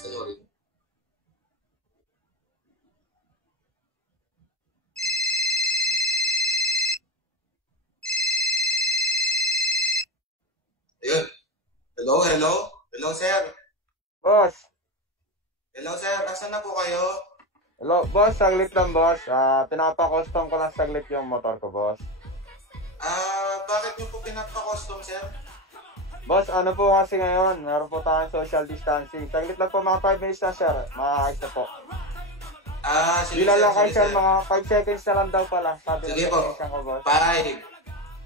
Sorry. Ayun. Hello, hello? Hello, sir. Boss. Hello, sir. Asan na po kayo? Hello, boss. Saglit lang, boss. Pinapa-custom ko lang saglit yung motor ko, boss. Bakit nyo po pinapa-custom, sir? Boss, ano po kasi ngayon? Meron po tayong social distancing. Saglit lang po, mga 5 minutes na, sir. Maayos na po. Sige, Bila sir. lang kayo, Sige, sir. sir. Mga 5 seconds na lang daw pala. Sabi Sige ng po. technician ko, boss. 5,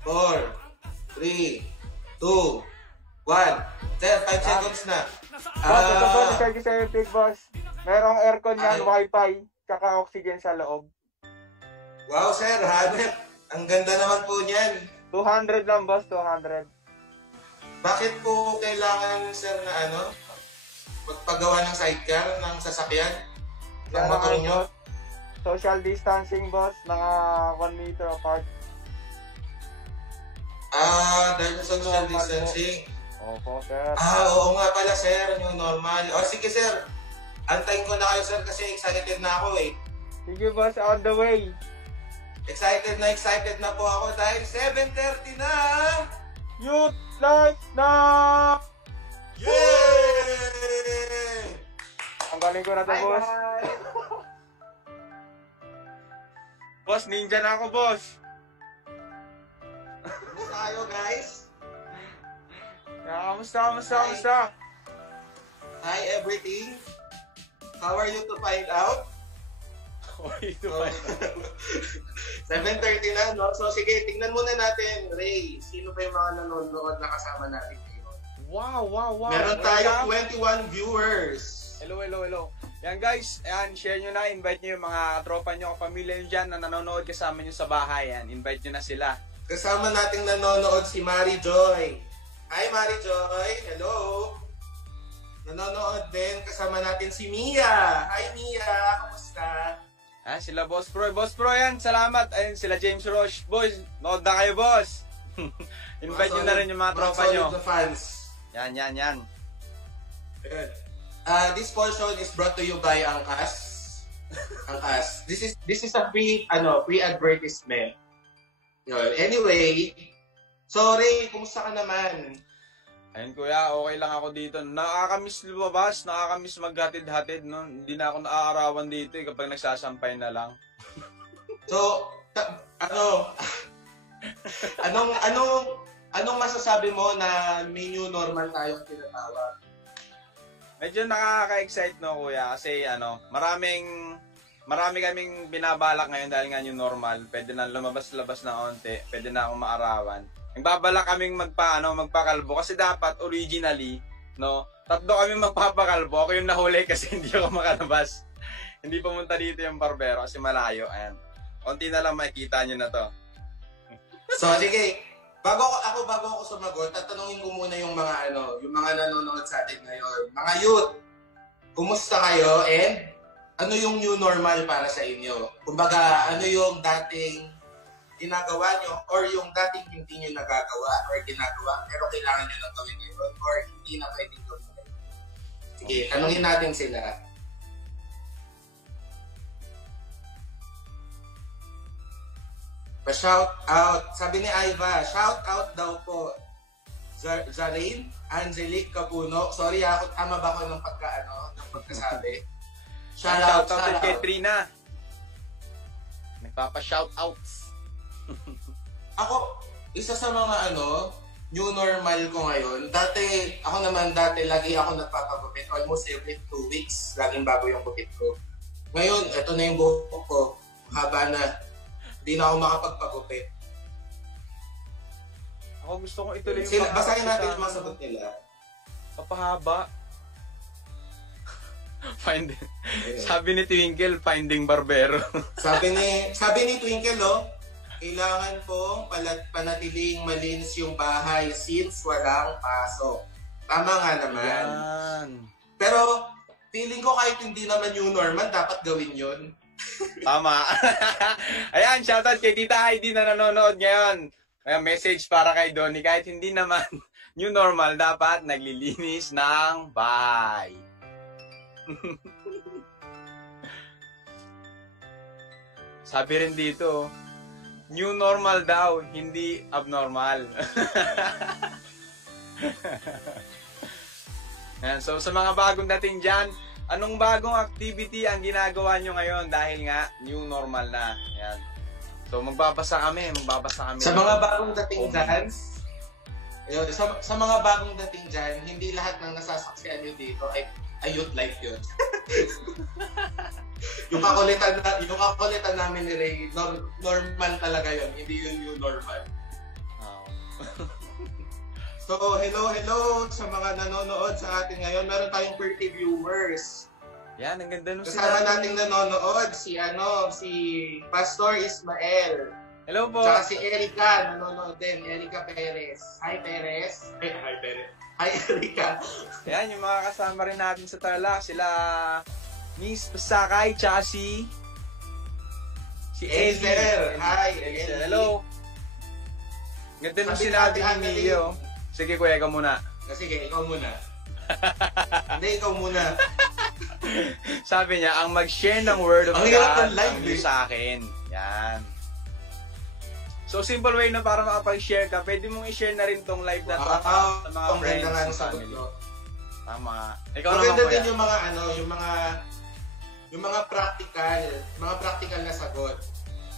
4, 3, 2, 1. Sir, 5 seconds na. Boss, ito po, design sa epic, boss. Merong aircon yan, wifi, tsaka oxygen sa loob. Wow, sir. Hanep. Ang ganda naman po niyan. 200 lang, boss. 200. Bakit po kailangan, sir, na magpagawa ng sidecar ng sasakyan? Ng motor nyo? Social distancing, boss. Mga 1 meter apart. Dahil sa social distancing. Opo, sir. Oo nga pala, sir. Yung normal. Sige, sir. Antayin ko na kayo, sir, kasi excited na ako eh. Sige, boss. On the way. Excited na po ako dahil 7:30 na! Youth Life na! Yay! Ang galing ko na to, boss. Boss, ninja na ako, boss. Kumusta kayo, guys? Kamusta? Hi, everything. How are you to find out? 7:30 na, no? So, sige, tingnan muna natin, Ray. Sino pa yung mga nanonood na kasama natin ngayon? Wow. Meron tayong 21 viewers. Hello. Yan guys, ayan, share nyo na, invite nyo yung mga tropa nyo, pamilya nyo dyan na nanonood kasama nyo sa bahay. Yan, invite nyo na sila. Kasama nating nanonood si Mari Joy. Hi Mari Joy, hello. Nanonood din kasama natin si Mia. Hi Mia, kamusta? Sila Boss Pro. Boss Pro yan, salamat. Ayun, sila James Roche. Boys, nood na kayo, boss. Invite nyo na rin yung mga tropa nyo. Mga fans. Yan. Good. This portion is brought to you by Angkas. Angkas. This is a free advertisement. Anyway, sorry, kumusta ka naman? Ayun kuya, okay lang ako dito. Nakakamiss lumabas, nakakamiss maghatid-hatid, no? Hindi na ako naaarawan dito kapag nagsasampay na lang. So, anong masasabi mo na may new normal tayong tinatawag? Medyo nakaka-excite no kuya kasi marami kaming binabalak ngayon dahil nga new normal. Pwede na lumabas-labas na onte, pwede na akong maarawan. Nagbabalak kaming magpakalbo kasi dapat originally, no, 3 kami magpapakalbo. Ako yung nahuli kasi hindi ako makalabas. Hindi pumunta dito yung barbero kasi malayo. Ayan. Konti na lang makikita nyo na to. So, sige. Bago ako sumagot, tatanungin ko muna yung mga nanonood sa atin ngayon. Mga youth, kumusta kayo and ano yung new normal para sa inyo? Kumbaga, ano yung dating ginagawa nyo or yung dating hindi nyo nagagawa or ginagawa pero kailangan nyo lang gawin ngayon or hindi na pwedeng gawin ngayon? Sige, tanungin natin sila. Pa-shout out. Sabi ni Iva, shout out daw po. Zarain, Angelique Capuno. Sorry ako, tama ba ako ng pagkasabi? Shout out kay Trina. Nagpapa-shout outs. Ako, isa sa mga new normal ko ngayon. Dati lagi ako nagpapagupit. Almost every 2 weeks, laging bago yung gupit ko. Ngayon, ito na yung buhok ko. Haba na. Hindi na ako makapagpagupit. Ako gusto kong ituloy yung basahin natin yung mga sagot nila. Papahaba. Sabi ni Twinkle, finding barbero. sabi ni Twinkle, kailangan pong panatiling malinis yung bahay since walang pasok. Tama nga naman. Yan. Pero, feeling ko kahit hindi naman yung normal, dapat gawin yun. Tama. Ayan, shoutout kay Tita Heidi na nanonood ngayon. Ayan, message para kay Donnie. Kahit hindi naman new normal, dapat naglilinis ng bahay. Sabi rin dito, new normal daw, hindi abnormal. Ayan, so sa mga bagong dating dyan, anong bagong activity ang ginagawa nyo ngayon dahil nga new normal na? Yan. So magbabasa kami. Sa mga bagong dating dyan, sa mga bagong dating dyan, hindi lahat ng nasasaksihan nyo dito ay youth life yun. yung kakulitan namin ni Ray, normal talaga yun. Hindi yun new normal. Oh. So, hello sa mga nanonood sa atin ngayon. Meron tayong 30 viewers. Yan, ang ganda nung kasama nating nanonood si Pastor Ismael. Hello po. Tsaka si Erica nanonood din. Erica Perez. Hi Perez. Hi Perez. Hi Erica. Yan, yung mga kasama rin natin sa Tarlac. Sila Miss Pasakay, tsaka si Elzer. Hi Elzer. Hello. Ganda nung sinabi ni Mio. Sige kuya, ikaw muna. Sige, ikaw muna. Hindi, ikaw muna. Sabi niya, ang mag-share ng word of God ang sa akin. Yan. So, simple way na para makapag-share ka, pwede mong i-share na rin tong live na to sa mga friends sa family. Tama. Ikaw naman maganda kuya. Din yung mga practical na sagot.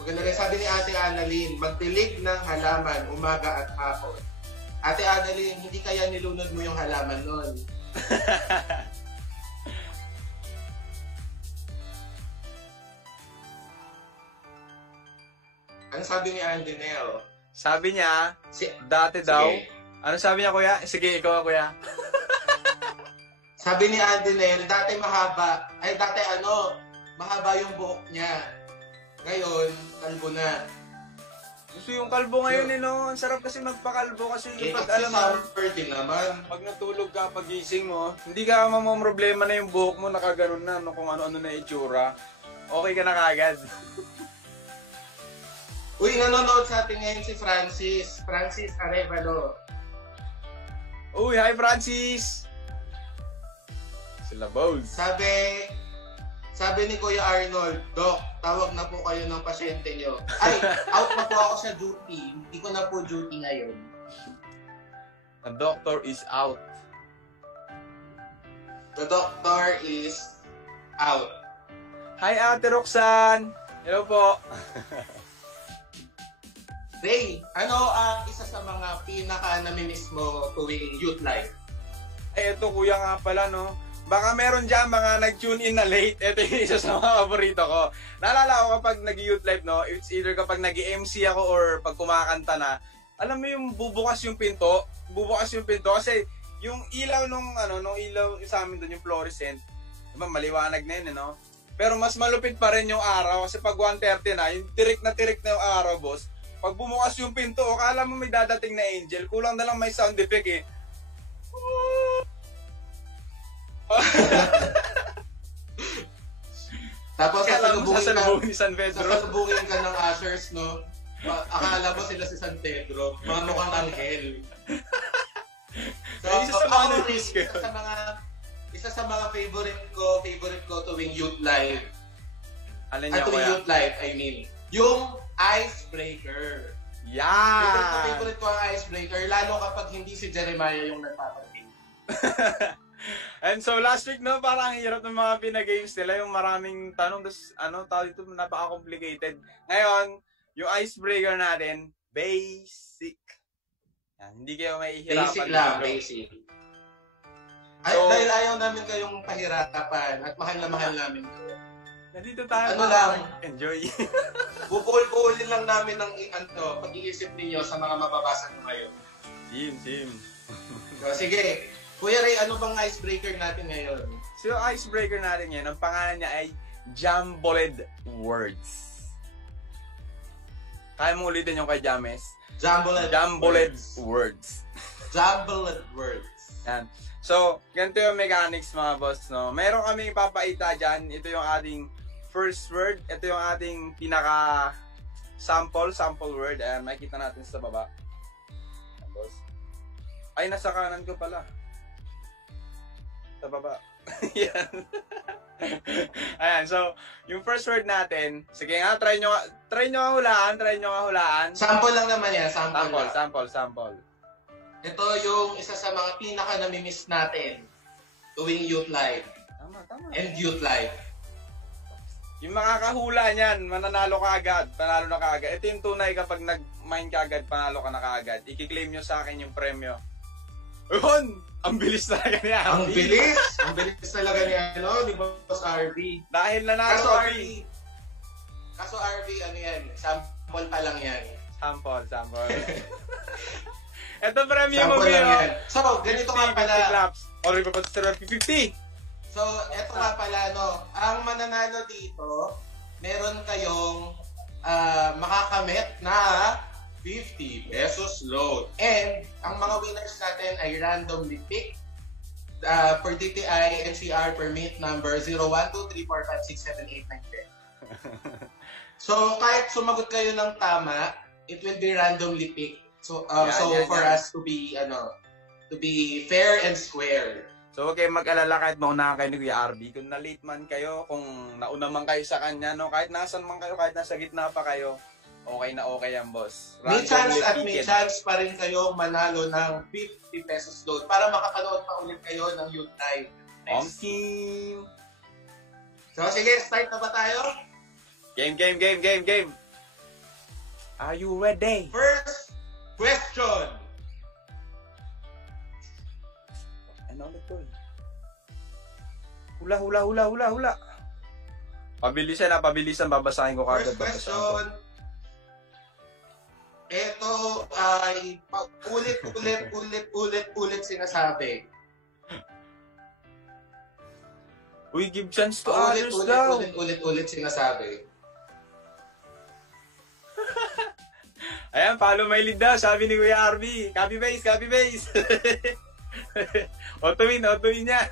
Maganda rin, sabi ni Ate Annalyn, magtilig ng halaman umaga at hapon. Ate Annalyn, hindi kaya nilunod mo yung halaman nun. Ano sabi ni Andenel? Sabi niya, dati daw, ano sabi niya kuya? Sige, ikaw kuya. Sabi ni Andy Nel, dati mahaba yung buhok niya. Ngayon, kalbo na. Gusto yung kalbo ngayon no? Ang sarap kasi magpakalbo kasi pag Kasi alam mo, summer din naman. pag natulog ka, pagising mo, hindi ka problema na yung buhok mo, nakaganon na, no, kung ano-ano na itsura. Okay ka na kagad. Uy, nanonood sa atin ngayon si Francis. Francis Arevalo. Uy, hi Francis! Sila Bows. Sabi ni Kuya Arnold, Doc, tawag na po kayo ng pasyente nyo. Ay, out na po ako sa duty. Hindi ko na po duty ngayon. The doctor is out. The doctor is out. Hi Ate Roxanne! Hello po! Ray, ano ang isa sa mga pinaka-namimiss mo tuwing youth life? Ay, ito kuya nga pala, no? Baka meron dyan mga nag-tune in na late. Ito yung isa sa mga paborito ko. Naalala ko kapag nag-youth life, no? It's either kapag nag-MC ako or pag kumakanta na, alam mo yung bubukas yung pinto kasi yung ilaw nung ilaw sa amin doon, yung fluorescent, diba, maliwanag na yun, no? Pero mas malupit pa rin yung araw kasi pag 1:30 na, yung tirik na yung araw, boss. Pag bumukas yung pinto, akala mo may dadating na angel, kulang na lang may sound effect eh. Tapos sasalubungin ni San Pedro. Sasalubungin ka ng ushers, no? Akala mo sila si San Pedro. Mga mukhang anghel. So, isa sa mga favorite ko tuwing youth life. Alin niya, kuya? Youth life, I mean. Yung icebreaker. Yeah! Favorite ko ang icebreaker, lalo kapag hindi si Jeremiah yung nagpapating. And so last week, no, parang ang hirap ng mga pinagames nila, yung maraming tanong, tapos tawag ito, napaka-complicated. Ngayon, yung icebreaker natin, basic. Yan, hindi kayo mahihirapan. Basic lang, basic. So, dahil ayaw namin kayong pahirapan at mahal na mahal namin kayo. Nandito tayo. Enjoy. Bubukol-bukulin lang namin ng pag-iisip ninyo sa mga mababasa nyo ngayon. Sim. So, sige. Kuya Ray, ano bang icebreaker natin ngayon? So, yung icebreaker natin ngayon, ang pangalan niya ay Jumbled Words. Kaya mo ulitin yung kay James? Jumbled Words. Jumbled Words. Yan. So, ganito yung mechanics, mga boss, no? Meron kaming papaita dyan. Ito yung ating first word. Ito yung ating sample word. Ayan, makikita natin sa baba. Ayan, boss. Ay, nasa kanan ko pala. Sa baba. Yan. Ayan, so, yung first word natin, sige nga, try nyo nga hulaan. Sample lang naman yan, Sample. Ito yung isa sa mga pinaka-namimiss natin tuwing youth life. Tama. And youth life. Yung makakahula niyan, mananalo ka agad, panalo na ka agad. Ito yung tunay kapag nag-mine ka agad, panalo ka na kaagad. I-claim nyo sa akin yung premyo. Yun! Ang bilis talaga ni RB. Ang bilis talaga ni Boss RB. Dahil nanalo RB. Kaso RB, ano yan? Sample pa lang yan. Sample. Ito premyo mo, Sample lang yan. So, ganito nga pala. 50 claps. Or iba pa sa 50. So, eto nga pala, no. Ang mananalo dito, meron kayong makakamit na 50 pesos load. And, ang mga winners natin ay randomly picked per DTI NCR permit number 012345678910. So, kahit sumagot kayo ng tama, it will be randomly picked. So, for us to be fair and square. So, okay, mag-alala kahit mauna kayo ni Kuya RB. Kung na-late man kayo, kung nauna man kayo sa kanya, no, kahit nasan man kayo, kahit nasa gitna pa kayo, okay na okay yan, boss. May chance pa rin kayong manalo ng 50 pesos load para makapanood pa ulit kayo ng youth live. Team. So, sige, start na ba tayo? Game. Are you ready? First question. Ano ulit to? Hula. Pabilisan, babasahin ko kagad. First question. Ito ay ulit sinasabi. Uy, give chance to others daw. Ulit sinasabi. Ayan, follow my lead daw, sabi ni Kuya RB. Copy paste. Auto win yan.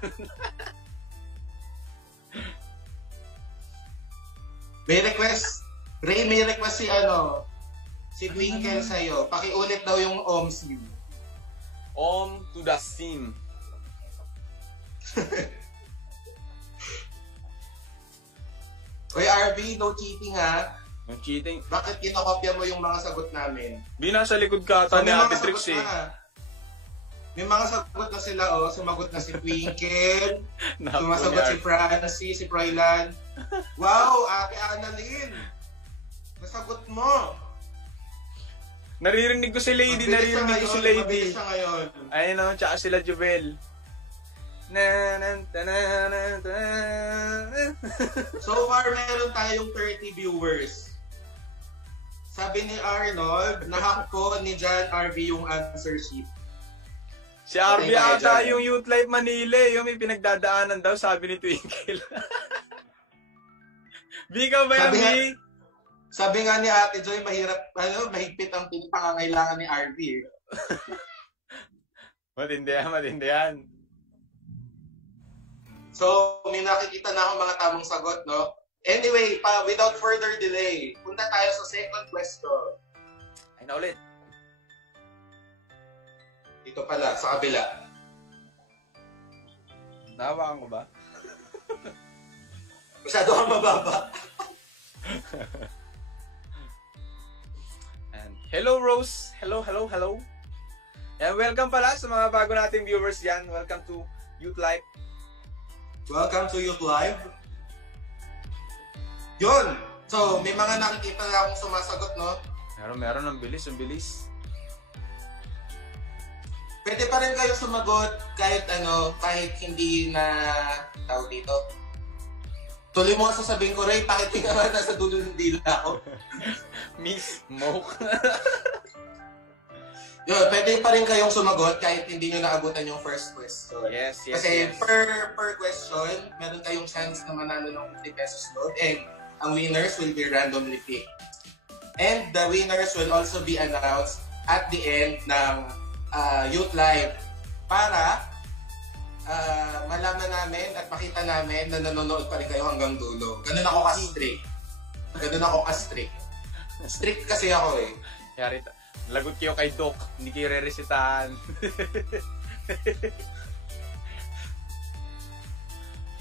May request si Twinkle sa'yo. Pakiulit daw yung OMS niyo. On to the scene. Oy, RB, no cheating ha. No cheating. Bakit kinokopya mo yung mga sagot namin? Nasa likod ka ata ni may Ate mga Trix sagot eh. na. May mga sagot na sila, oh. Sumagot na si Twinkle. Sumasagot si Francis, si Froilan. Wow, Ate Annalyn. Nasagot mo. Naririnig ko si Lady. Mabilis siya ngayon. Ayun o, tsaka sila Jubel. So far, meron tayong 30 viewers. Sabi ni Arnold, nahack ko ni John RB yung answer sheet. Si RB ata yung Youth Life Manila, yung may pinagdadaanan daw, sabi ni Twinkle. Bika ba yan, B? Sabi nga ni Ate Joy, mahigpit ang pangangailangan ni RB. Matindi yan. So, may nakikita na akong mga tamang sagot, no? Anyway, without further delay, punta tayo sa second question. Ay na ulit. Ito pala, sa kabila. Nahawakan ko ba? Masyado kang mababa. And hello, Rose. Hello. And welcome pala sa mga bago nating viewers yan. Welcome to Youth Life. Welcome to Youth Live. Yun! So, may mga nakikita na akong sumasagot, no? Meron. Ang bilis. Pwede pa rin kayo sumagot kahit hindi na tawag dito. Tuloy mo sasabihin ko, Ray, bakit hindi ka nasa dulo ng dila ako? Miss Smoke. Yun, pwede pa rin kayong sumagot kahit hindi nyo naabutan yung first question. Yes. Kasi per question, meron kayong chance na manalo ng 50 pesos load and ang winners will be randomly picked. And the winners will also be announced at the end ng Youth Live para malaman namin at makita namin na nanonood pa rin kayo hanggang dulo. Ganun ako ka-strict. Strict kasi ako eh. Yari, lagot kayo kay Doc, hindi kayo re-resitahan.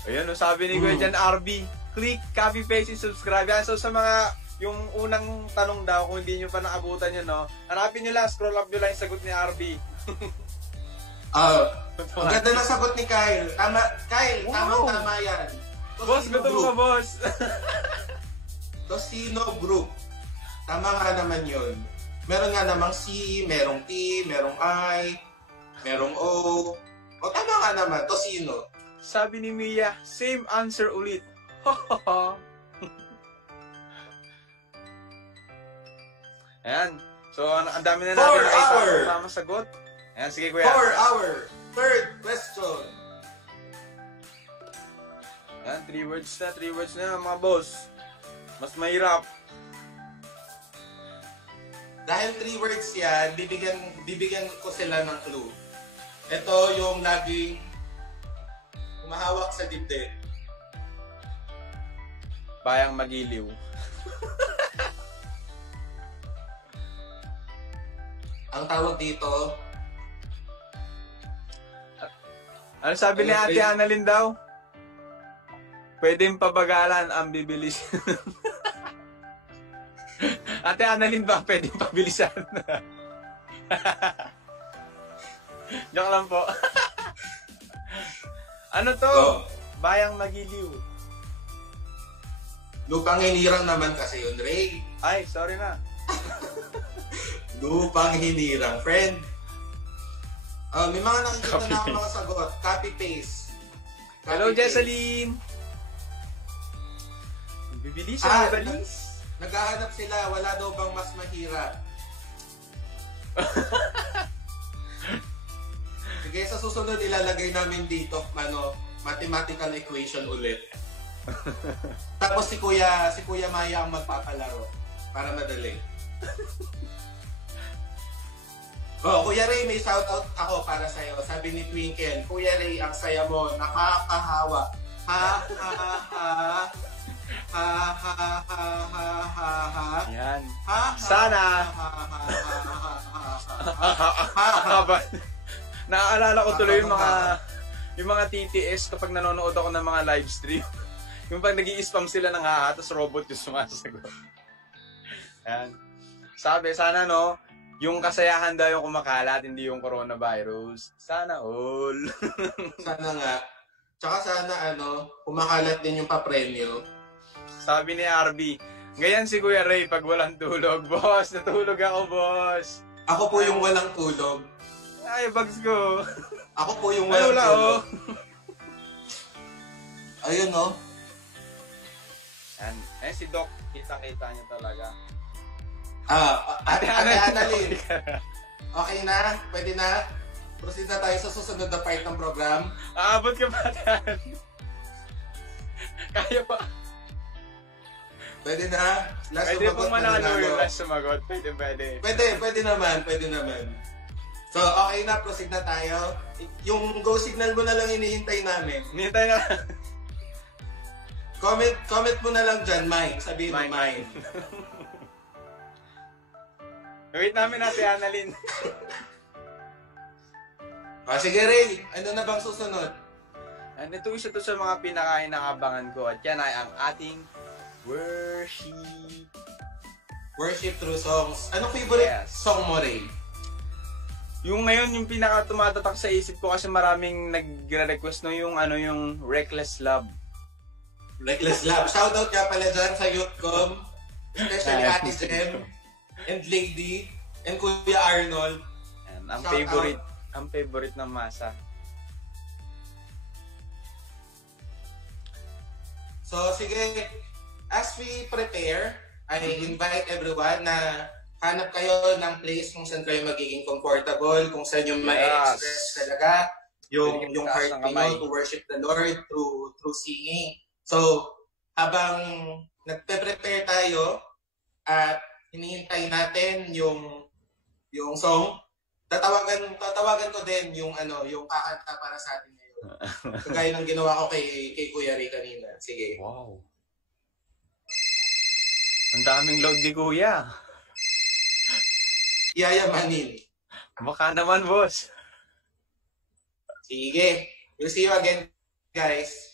Ayun, sabi ni Kuya Jan RB, click, copy, paste, and subscribe. Yan. So sa mga, yung unang tanong daw, kung hindi nyo pa naabutan yun, no? Hanapin nyo lang, scroll up nyo lang yung sagot ni RB. Ang ganda ng sagot ni Kyle. Kyle, wow. Tama yan. Boss, gutom ka, boss. Tocino Group. Tama nga naman yun. Meron nga namang C, merong T, merong I, merong O. O tama nga naman, Tocino. Sabi ni Mia, same answer ulit. Ayan. So, ang dami na natin nakita tama sagot. Ayan, sige kuya. For our third question. Ayan, 3 words na mga boss. Mas mahirap. Dahil 3 words yan, bibigyan ko sila ng clue. Ito yung laging humahawak sa dibdib. Bayang magiliw. Ang tawag dito, ano sabi ni Ate Annalyn daw? Pwedeng pabagalan ang bibilis. Ate Annalyn ba pwedeng pabilisan? Joke lang po. Ano to? Oh. Bayang magiliw. Lupang hinirang naman kasi yun, Ray. Ay, sorry na. Lupang hinirang, friend. May mga nakikita na akong mga sagot. Copy-paste. Hello, Jesseline. Bibilis ang bibilis. Naghahanap sila, wala daw bang mas mahirap? Sige, sa susunod ilalagay namin dito, mathematical equation ulit. Tapos si Kuya Maya ang magpapalaro para madali. Oh, Kuya Ray, may shoutout ako para sa'yo. Sabi ni Twinkle, Kuya Ray, ang saya mo, nakakahawa. Ha, ha, ha, ha. Ha, ha, ha, ha, ha, ha. Yan. Ha, ha, Sana. ha, ha, ha, ha, ha, ha. Naaalala ko tuloy yung mga TTS kapag nanonood ako ng mga live stream. Yung pag nag-i-spam sila ng haha, tapos robot yung sumasagot. Yan. Sabi, sana no, yung kasayahan daw yung kumakalat, hindi yung coronavirus. Sana all. Sana nga. Tsaka sana kumakalat din yung papremyo. Sabi ni RB, ganyan si Kuya Ray pag walang tulog. Boss, natulog ako, boss. Ako po yung walang tulog. Ay, bags ko. Ako po yung Ay, walang wala, tulog. Ayun, no? Yan. Eh, si Doc, kita-kita niya talaga. Ate Annalyn. Okay na? Pwede na? Proceed na tayo sa susunod na part ng program. Aabot ka pa yan. Kaya pa. Pwede na? Last Pwede sumagot pong na manalo nanalo. yung last sumagot. Pwede naman. So, okay na, proceed na tayo. Yung go signal mo na lang hinihintay namin. Nintay na. Comment mo na lang dyan, mine. Sabihin mo, mine. Wait namin natin, Annalyn. Sige, Ray. Ano na bang susunod? And ito isa to sa mga pinaka-inaabangan ko. At yan ay ang ating worship. Worship through songs. Anong favorite song mo, Ray? Yung ngayon, yung pinaka-tumatatak sa isip ko kasi maraming nagre-request no yung yung Reckless Love. Reckless Love. Shoutout nga pala dyan sa Youthcom. Especially Ate Jem and Lady and Kuya Arnold. And ang favorite ng masa. So, sige. As we prepare, I invite everyone na hanap kayo ng place kung saan kayo magiging comfortable, kung saan yung ma-express talaga yung heart niyo to worship the Lord through singing. So, habang nagpe-prepare tayo at hinihintay natin yung song, tatawagan ko din yung kakanta para sa atin ngayon. Kagaya ng ginawa ko kay Kuya Ray kanina. Sige. Wow. Ang daming load ni Kuya. Yayamanin. Baka naman, boss. Sige. We'll see you again, guys.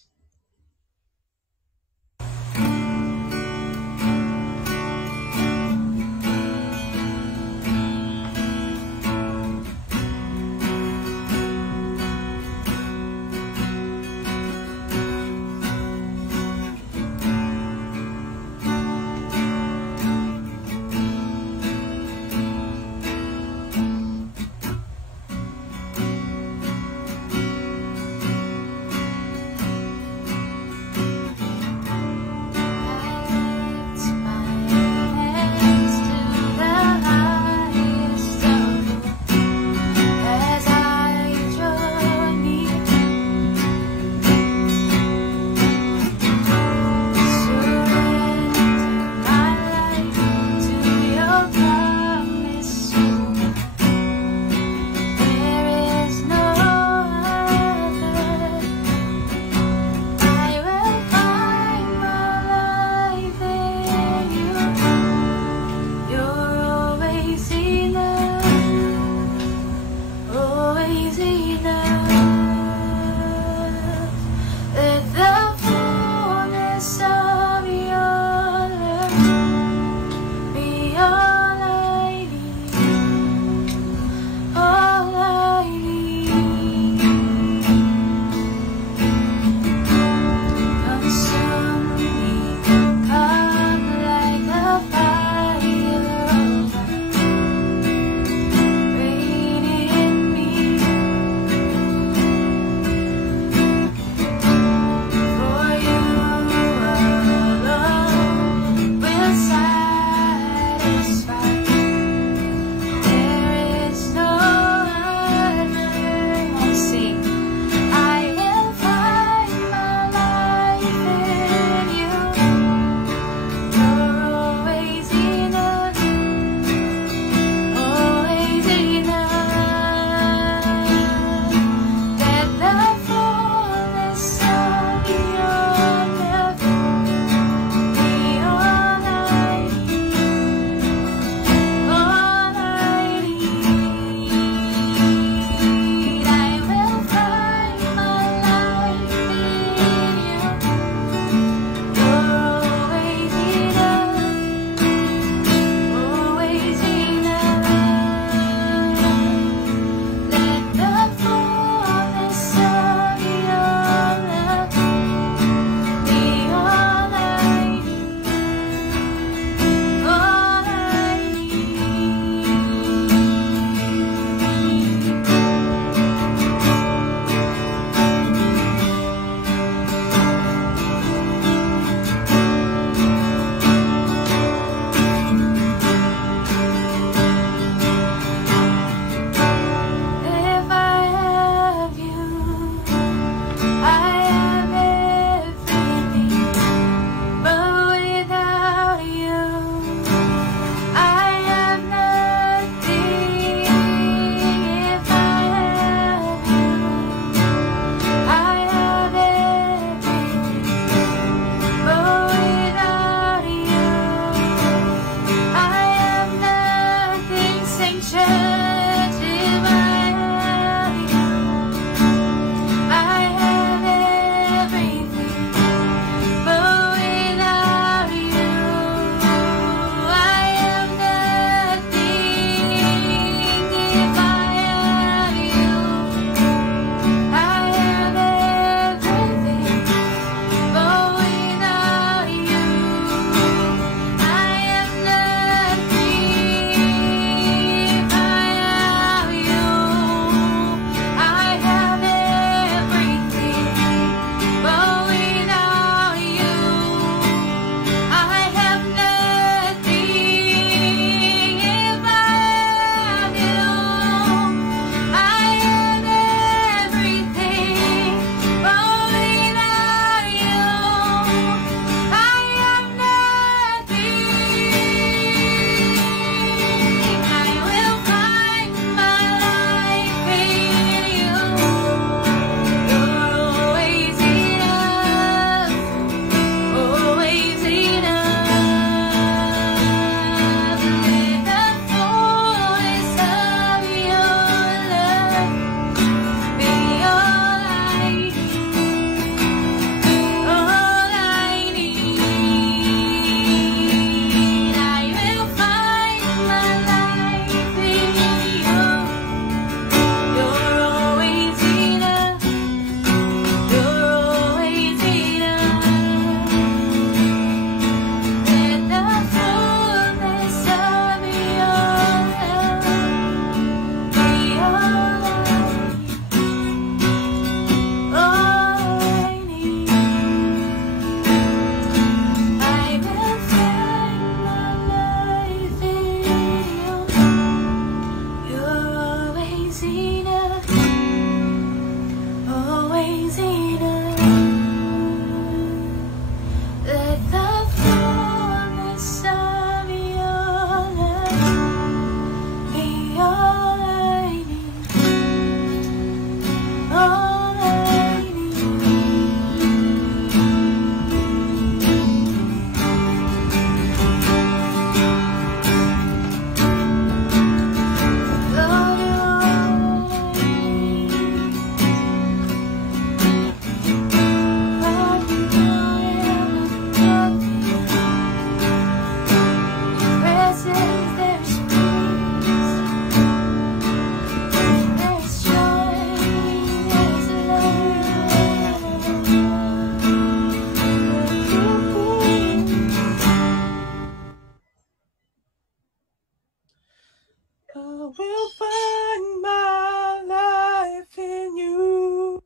I will find my life in you.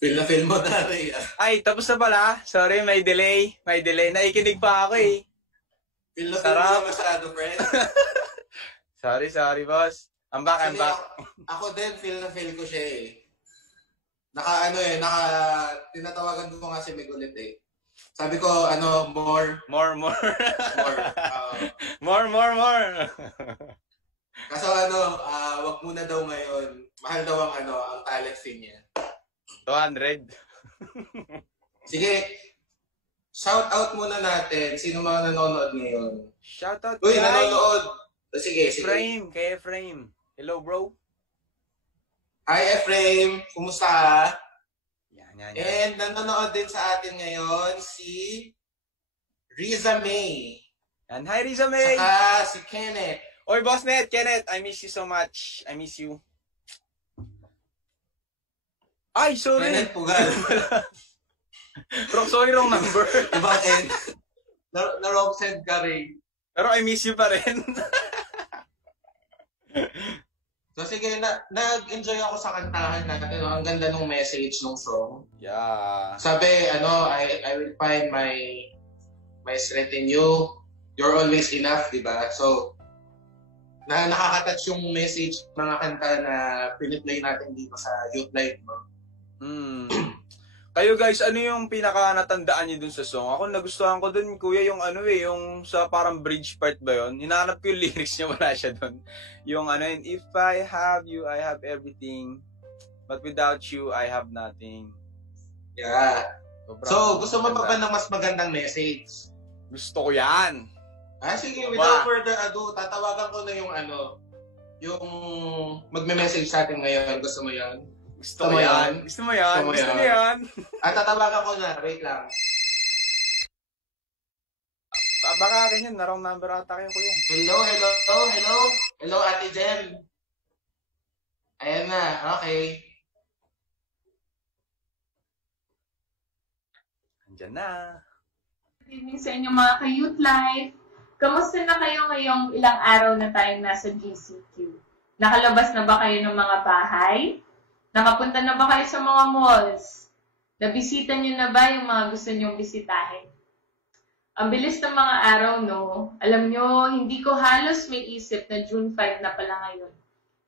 Feel na feel mo na rin. Ay, tapos na pala. Sorry, may delay. May delay. Naikinig pa ako eh. Feel na feel mo Sarap. na masyado, friend. Sorry, boss. I'm back. Actually, ako din, feel na feel ko siya eh. Tinatawagan ko nga si Meg ulit eh. Sabi ko, more. More. More. More. Kaso wag muna daw ngayon. Mahal daw ang talent fee niya. 200. Sige, shout out muna natin sino mga nanonood ngayon. Shoutout Uy, kay nanonood. Sige. Kay Efraim. Hello, bro. Hi, Efraim. Kumusta ka? Yan. And nanonood din sa atin ngayon si Riza May. And hi, Riza May. Saka si Kenneth. Oy, Boss Kenneth, I miss you so much. I miss you. Ay, sorry. Kenneth Pugal. Wrong number. Diba, Ken? Na-wrong send ka rin. Pero I miss you pa rin. So sige, nag-enjoy ako sa kantahan natin. Ang ganda ng message ng song. Yeah. Sabi, I will find my strength in you. You're always enough, di ba? So, nakaka-touch yung message ng mga kanta na piniplay natin dito sa Youth Live. No? Kayo guys, ano yung pinaka natandaan niyo dun sa song? Ako nagustuhan ko dun, kuya, yung yung sa parang bridge part ba yun? Hinahanap ko yung lyrics niya, wala siya dun. Yung if I have you, I have everything. But without you, I have nothing. Yeah. So, gusto mo maganda. pa ba ng mas magandang message? Gusto ko yan. Sige, without further ado, tatawagan ko na yung magme-message sa atin ngayon. Gusto mo yan? Gusto mo yan. At tatawagan ko na. Wait lang. Baka akin yun, narong number ata kayo, kuya. Hello, Ate Jem. Ayan na, okay. Andyan na. Good evening sa inyo mga ka-Youth Life. Kamusta na kayo ngayong ilang araw na tayong nasa GCQ? Nakalabas na ba kayo ng mga bahay? Nakapunta na ba kayo sa mga malls? Nabisita niyo na ba yung mga gusto niyong bisitahin? Ang bilis ng mga araw, no? Alam niyo, hindi ko halos may isip na June 5 na pala ngayon.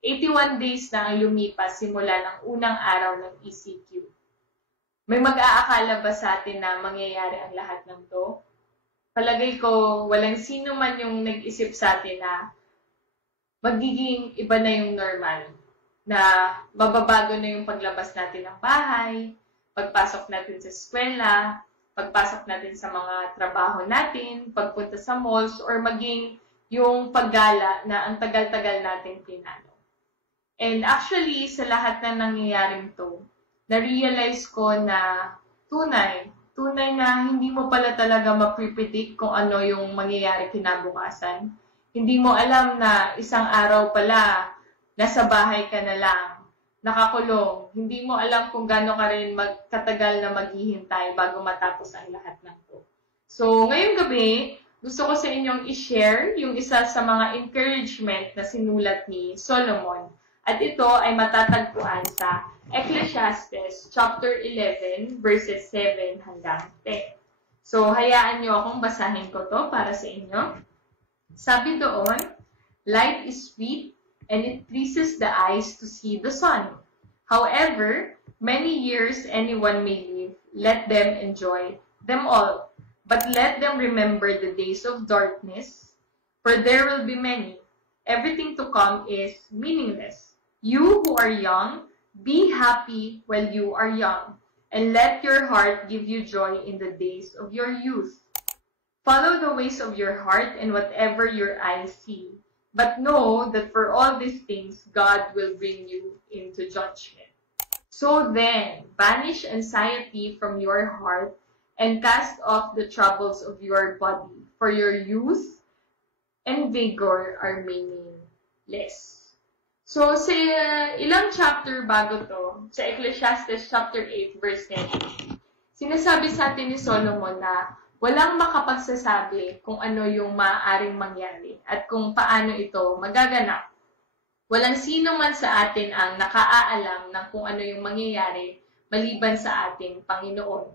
81 days na ang lumipas simula ng unang araw ng ECQ. May mag-aakala ba sa atin na mangyayari ang lahat ng to? Palagay ko, walang sino man yung nag-isip sa atin na magiging iba na yung normal. Na mababago na yung paglabas natin ng bahay, pagpasok natin sa eskwela, pagpasok natin sa mga trabaho natin, pagpunta sa malls, or maging yung paggala na ang tagal-tagal natin pinano. And actually, sa lahat na nangyayaring to, na-realize ko na tunay na hindi mo pala talaga ma-predict kung ano yung mangyayari kinabukasan. Hindi mo alam na isang araw pala, nasa bahay ka na lang, nakakulong. Hindi mo alam kung gaano ka rin katagal na maghihintay bago matapos ang lahat ng to. So, ngayong gabi, gusto ko sa inyong i-share yung isa sa mga encouragement na sinulat ni Solomon. At ito ay matatagpuan sa Ecclesiastes chapter 11 verses 7 hanggang 10. So, hayaan nyo akong basahin ko to para sa inyo. Sabi doon, light is sweet and it pleases the eyes to see the sun. However, many years anyone may live, let them enjoy them all. But let them remember the days of darkness, for there will be many. Everything to come is meaningless. You who are young, be happy while you are young, and let your heart give you joy in the days of your youth. Follow the ways of your heart and whatever your eyes see. But know that for all these things, God will bring you into judgment. So then, banish anxiety from your heart and cast off the troubles of your body, for your youth and vigor are meaningless. So, sa ilang chapter bago to, sa Ecclesiastes chapter 8 verse 10, sinasabi sa atin ni Solomon na walang makapagsasabi kung ano yung maaaring mangyari at kung paano ito magaganap. Walang sino man sa atin ang nakaaalam ng kung ano yung mangyayari maliban sa ating Panginoon.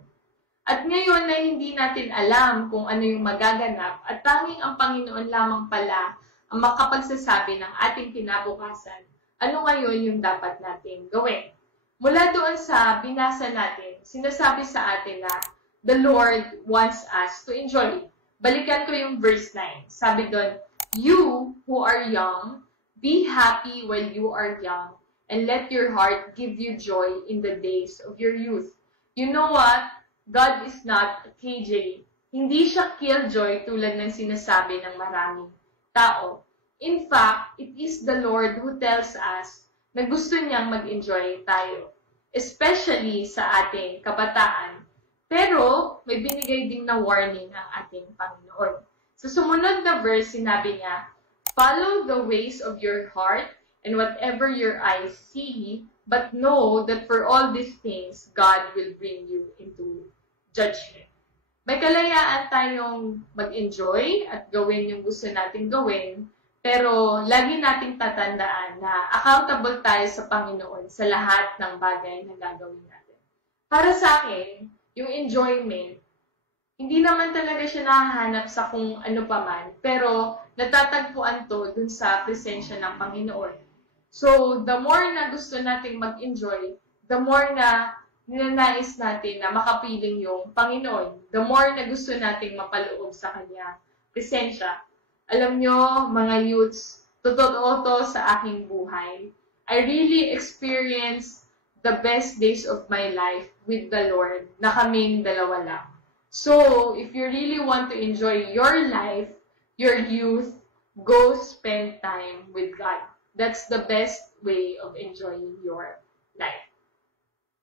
At ngayon na hindi natin alam kung ano yung magaganap at tanging ang Panginoon lamang pala ang makapagsasabi ng ating kinabukasan, ano ngayon yung dapat natin gawin. Mula doon sa binasa natin, sinasabi sa atin na the Lord wants us to enjoy. Balikan ko yung verse 9. Sabi doon, you who are young, be happy while you are young, and let your heart give you joy in the days of your youth. You know what? God is not a KJ. Hindi siya killjoy tulad ng sinasabi ng maraming tao. In fact, it is the Lord who tells us na gusto niyang mag-enjoy tayo, especially sa ating kabataan. Pero may binigay ding na warning ang ating Panginoon. Sa sumunod na verse, sinabi niya, follow the ways of your heart and whatever your eyes see, but know that for all these things, God will bring you into judgment. May kalayaan tayong mag-enjoy at gawin yung gusto nating gawin, pero lagi nating tatandaan na accountable tayo sa Panginoon sa lahat ng bagay na gagawin natin. Para sa akin, yung enjoyment, hindi naman talaga siya nahahanap sa kung ano pa man, pero natatagpuan to dun sa presensya ng Panginoon. So, the more na gusto nating mag-enjoy, the more na ninanais natin na makapiling yung Panginoon, the more na gusto nating mapaloob sa Kanya presensya. Alam nyo, mga youths, totoo to sa aking buhay. I really experienced the best days of my life with the Lord na kaming dalawa lang. So, if you really want to enjoy your life, your youth, go spend time with God. That's the best way of enjoying your life.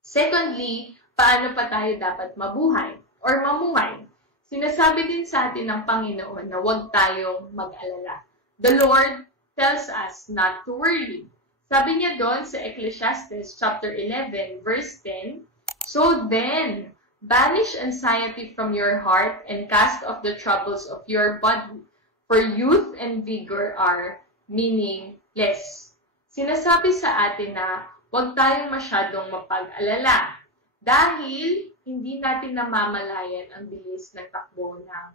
Secondly, paano pa tayo dapat mabuhay or mamuhay? Sinasabi din sa atin ng Panginoon na huwag tayong mag-alala. The Lord tells us not to worry. Sabi niya doon sa Ecclesiastes chapter 11, verse 10, so then, banish anxiety from your heart and cast off the troubles of your body, for youth and vigor are meaningless. Sinasabi sa atin na huwag tayong masyadong mapag-alala dahil hindi natin namamalayan ang bilis ng takbo ng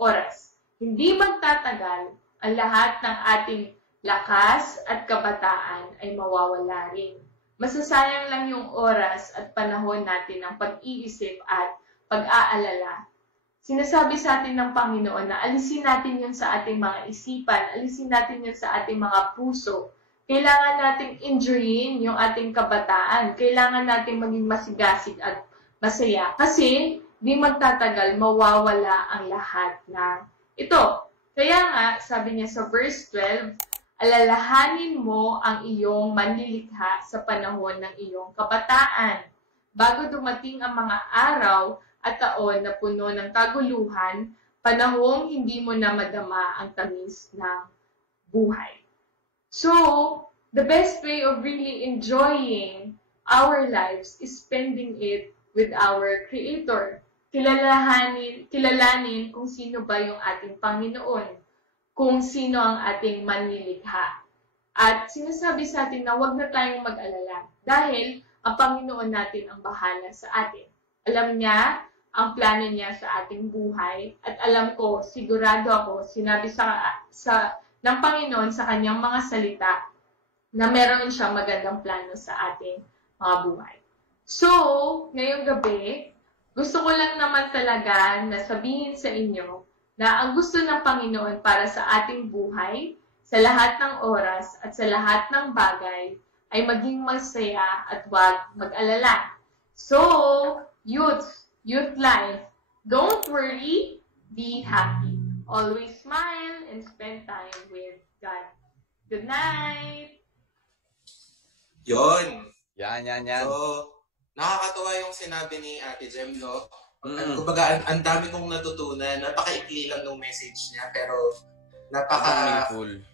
oras. Hindi magtatagal, ang lahat ng ating lakas at kabataan ay mawawala rin. Masasayang lang yung oras at panahon natin ng pag-iisip at pag-aalala. Sinasabi sa atin ng Panginoon na alisin natin yun sa ating mga isipan, alisin natin yun sa ating mga puso. Kailangan nating enjoyin yung ating kabataan. Kailangan nating maging masigasig at masaya. Kasi, di magtatagal, mawawala ang lahat ng ito. Kaya nga, sabi niya sa verse 12, alalahanin mo ang iyong manlilikha sa panahon ng iyong kabataan. Bago dumating ang mga araw at taon na puno ng kaguluhan, panahong hindi mo na madama ang tamis ng buhay. So, the best way of really enjoying our lives is spending it with our Creator. Kilalanin kung sino ba yung ating Panginoon, kung sino ang ating manlilikha. At sinasabi sa atin na huwag na tayong mag-alala dahil ang Panginoon natin ang bahala sa atin. Alam niya ang plano niya sa ating buhay at alam ko, sigurado ako, sinabi ng Panginoon sa kanyang mga salita na meron siyang magandang plano sa ating mga buhay. So, ngayong gabi, gusto ko lang naman talaga na sabihin sa inyo na ang gusto ng Panginoon para sa ating buhay, sa lahat ng oras at sa lahat ng bagay, ay maging masaya at huwag mag-alala. So, youth life, don't worry, be happy. Always smile and spend time with God. Good night! Yon. Yan. So, nakakatawa yung sinabi ni Ate Jem, no? Kumbaga, ang dami kong natutunan. Napaka-ikli lang ng message niya, pero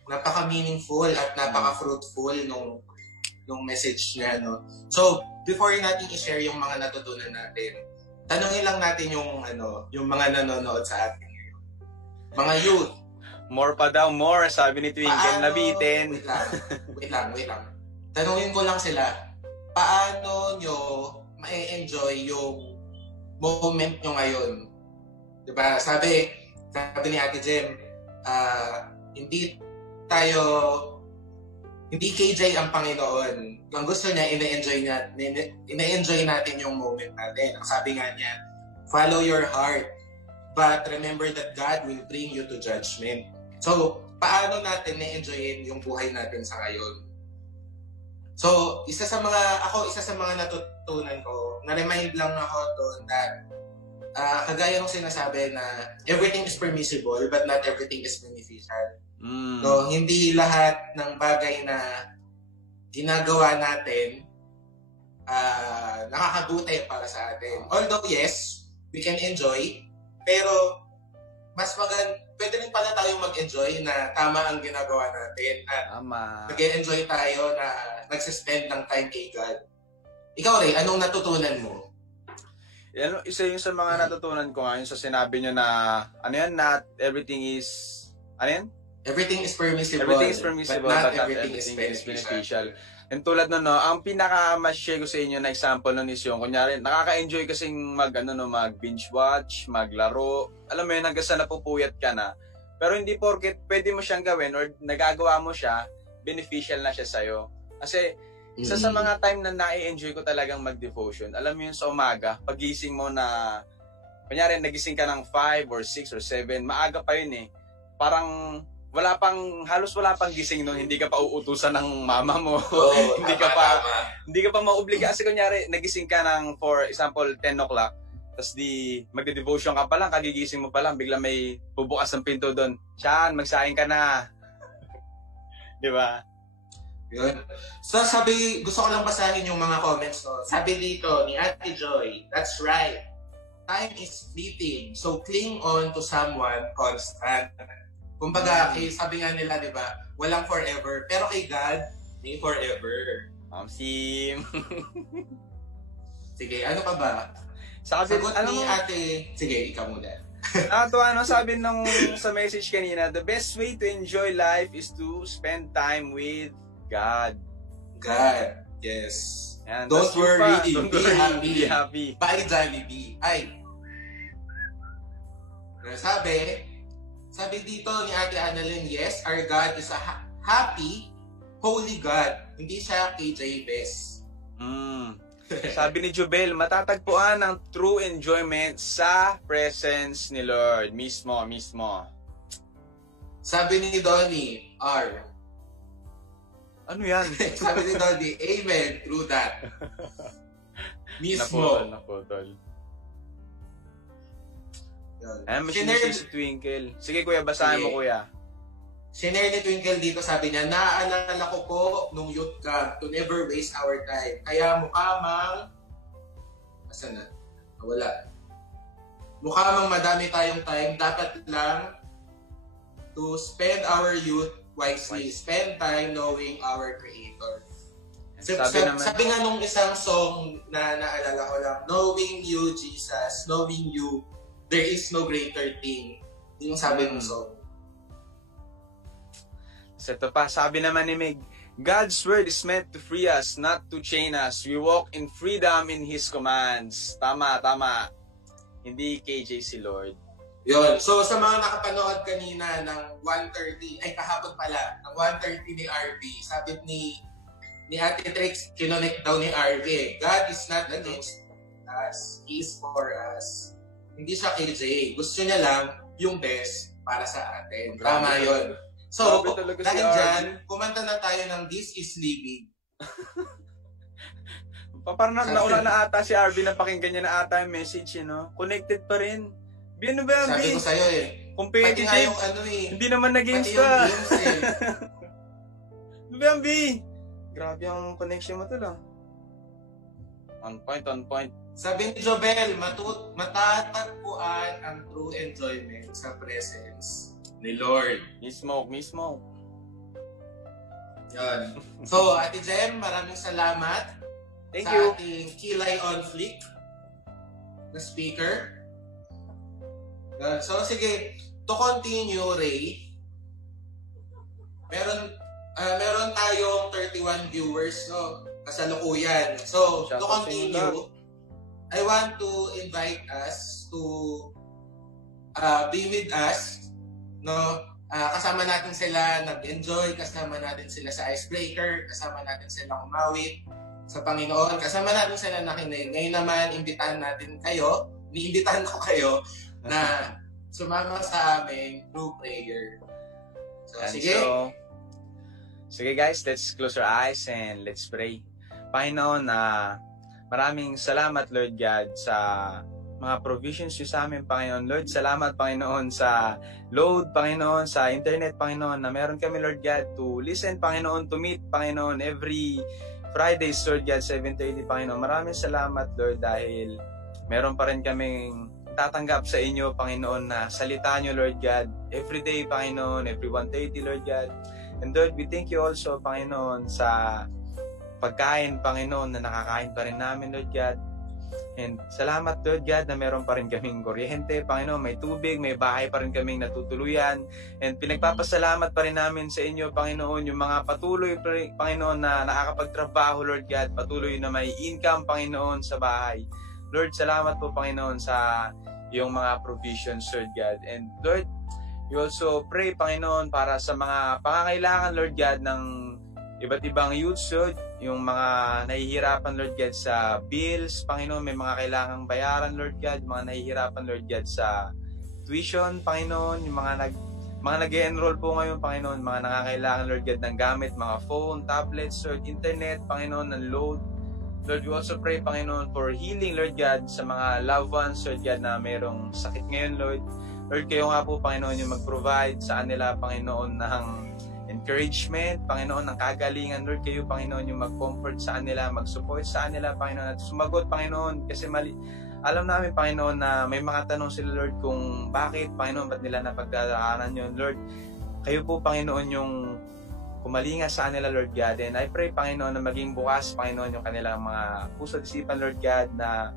napaka-meaningful at napaka-fruitful nung message niya, no? So, before natin i-share yung mga natutunan natin, tanungin lang natin yung mga nanonood sa atin ngayon. Mga youth, More pa daw, more, sabi ni Twinkle, nabitin. Wait lang. Tanungin ko lang sila, paano nyo ma-enjoy yung moment nyo ngayon? Diba? Sabi ni Ate Jem, hindi KJ ang Panginoon. Ang gusto niya, ina-enjoy natin yung moment natin. Ang sabi nga niya, follow your heart, but remember that God will bring you to judgment. So, paano natin na-enjoyin yung buhay natin sa ngayon? So, isa sa mga natutunan ko, na-remind lang ako doon that kagaya ng sinasabi na everything is permissible but not everything is beneficial. So, hindi lahat ng bagay na ginagawa natin nakakabuti para sa atin. Although, yes, we can enjoy, pero mas pwede rin pala tayo mag-enjoy na tama ang ginagawa natin at mag-enjoy tayo na nagsispend ng time kay God. Ikaw rin, anong natutunan mo? Isa yung sa mga natutunan ko ngayon sa sinabi nyo na not everything is Everything is permissible, but not everything is beneficial. And tulad nun, ang pinaka-share ko sa inyo na example nun is yung, kunyari, nakaka-enjoy kasing mag-binge watch, maglaro, alam mo yun, hanggang sa napupuyat ka na. Pero hindi porket pwede mo siyang gawin or nagagawa mo siya, beneficial na siya sa'yo. Kasi, isa sa mga time na na-enjoy ko talagang mag-devotion, alam mo yun sa umaga, pagising mo na, kunyari, nagising ka ng 5 or 6 or 7, maaga pa yun eh. Parang, halos wala pang gising noon, hindi ka pa uutusan ng mama mo. Hindi ka pa maobliga kasi kunyari nagising ka ng for example 10 o'clock, tapos magde-devotion ka pa lang, kagigising mo pa lang, bigla may bubukas ng pinto doon. Siyan, magsaing ka na. Di ba? Yun. So gusto ko lang basahin yung mga comments no. Sabi dito ni Ate Joy, that's right. Time is fleeting, so cling on to someone constant. Kumbaga, sabi nga nila, di ba, walang forever. Pero kay God, may forever. Sim. Sige, ano ka ba? Sagot ni Ate... Sige, ikaw muna. Sabi nung sa message kanina, the best way to enjoy life is to spend time with God. God, yes. Yan, Don't worry, be happy. Bye, Jollibee. Ay. Sabi dito ni Ate Annalyn, yes, our God is a happy, holy God. Hindi siya KJ Bes. Sabi ni Jubel, matatagpuan ang true enjoyment sa presence ni Lord. Mismo. Sabi ni Donnie, R. Ano yan? Sabi ni Donnie, amen, true that. Mismo. Naputol. Sinare si Twinkle. Sige kuya, basahin mo kuya. Sinare ni Twinkle dito, sabi niya, naaalala ko po nung youth camp to never waste our time. Kaya mukha mang... Asan na? Wala. Mukha mang madami tayong time. Dapat lang to spend our youth wisely. Spend time knowing our Creator. Sabi nga nung isang song na naalala ko lang, knowing you, Jesus, knowing you, there is no greater thing. Yung sabi ng song. So ito pa, sabi naman ni Meg, God's word is meant to free us, not to chain us. We walk in freedom in His commands. Tama. Hindi KJ si Lord. Yun. So sa mga nakapanood kanina ng 1:30, ay kahapon pala, ng 1:30 ni RV, sabi ni Ate Trix, kinonek daw ni RV, God is not against us, He is for us. Hindi siya KJ. Gusto niya lang yung best para sa atin. Tama yun. So, dahil dyan, kumanta na tayo ng This is Living. Parang nauna na ata si RV na pakinggan niya na ata yung message, Connected pa rin. Ano ba, sabi ko sa'yo competitive. Pati nga yung Hindi naman nag-games ka. Ano ba, B? Grabe ang connection mo to lang. On point. Sabi ni Jobel, matatagpuan ang true enjoyment sa presence ni Lord. Mismo. Yan. So, Ate Jem, maraming salamat. Thank you. Ating Kilay on Flick na speaker. So, sige. To continue, Ray, meron tayong 31 viewers, no? Kasalukuyan. So, to continue, I want to invite us to be with us, no? Kasama natin sila nag-enjoy, kasama natin sila sa icebreaker, kasama natin sila umawit sa Panginoon, kasama natin sila nakinig. Ngayon naman, imbitahan ko kayo na sumama sa amin through prayer. So, sige guys, let's close our eyes and let's pray. Panginoon, maraming salamat Lord God sa mga provisions nyo sa amin, Panginoon. Lord, salamat Panginoon sa load, Panginoon, sa internet, Panginoon, na meron kami Lord God to listen, Panginoon, to meet, Panginoon, every Fridays, Lord God, 7:30, Panginoon. Maraming salamat Lord dahil meron pa rin kaming tatanggap sa inyo, Panginoon, na salita nyo, Lord God, every day, Panginoon, every 1:30, Lord God. And Lord, we thank you also, Panginoon, sa pagkain, Panginoon, na nakakain pa rin namin, Lord God. And salamat, Lord God, na meron pa rin kaming kuryente, Panginoon, may tubig, may bahay pa rin kaming natutuluyan. And pinagpapasalamat pa rin namin sa inyo, Panginoon, yung mga patuloy, Panginoon, na nakakapagtrabaho, Lord God, patuloy na may income, Panginoon, sa bahay. Lord, salamat po, Panginoon, sa yung mga provisions, Lord God. And Lord, we also pray, Panginoon, para sa mga pangangailangan, Lord God, ng iba't ibang youths, Lord, yung mga nahihirapan, Lord God, sa bills, Panginoon, may mga kailangang bayaran, Lord God, mga nahihirapan, Lord God, sa tuition, Panginoon, yung mga nag-enroll po ngayon, Panginoon, mga nangangailangan, Lord God, ng gamit, mga phone, tablets, Lord, internet, Panginoon, ng load. Lord, we also pray, Panginoon, for healing, Lord God, sa mga loved ones, Lord God, na mayroong sakit ngayon, Lord. Lord, kayo nga po, Panginoon, yung mag-provide sa kanila, Panginoon, ng encouragement, Panginoon, ng kagalingan. Lord, kayo, Panginoon, yung mag-comfort sa kanila, mag-support sa kanila, Panginoon, at sumagot, Panginoon, kasi alam namin, Panginoon, na may mga tanong sila, Lord, kung bakit, Panginoon, ba't nila napagdadaanan yun, Lord. Kayo po, Panginoon, yung kumalinga sa kanila, Lord God, and I pray, Panginoon, na maging bukas, Panginoon, yung kanilang mga puso at isipan, Lord God, na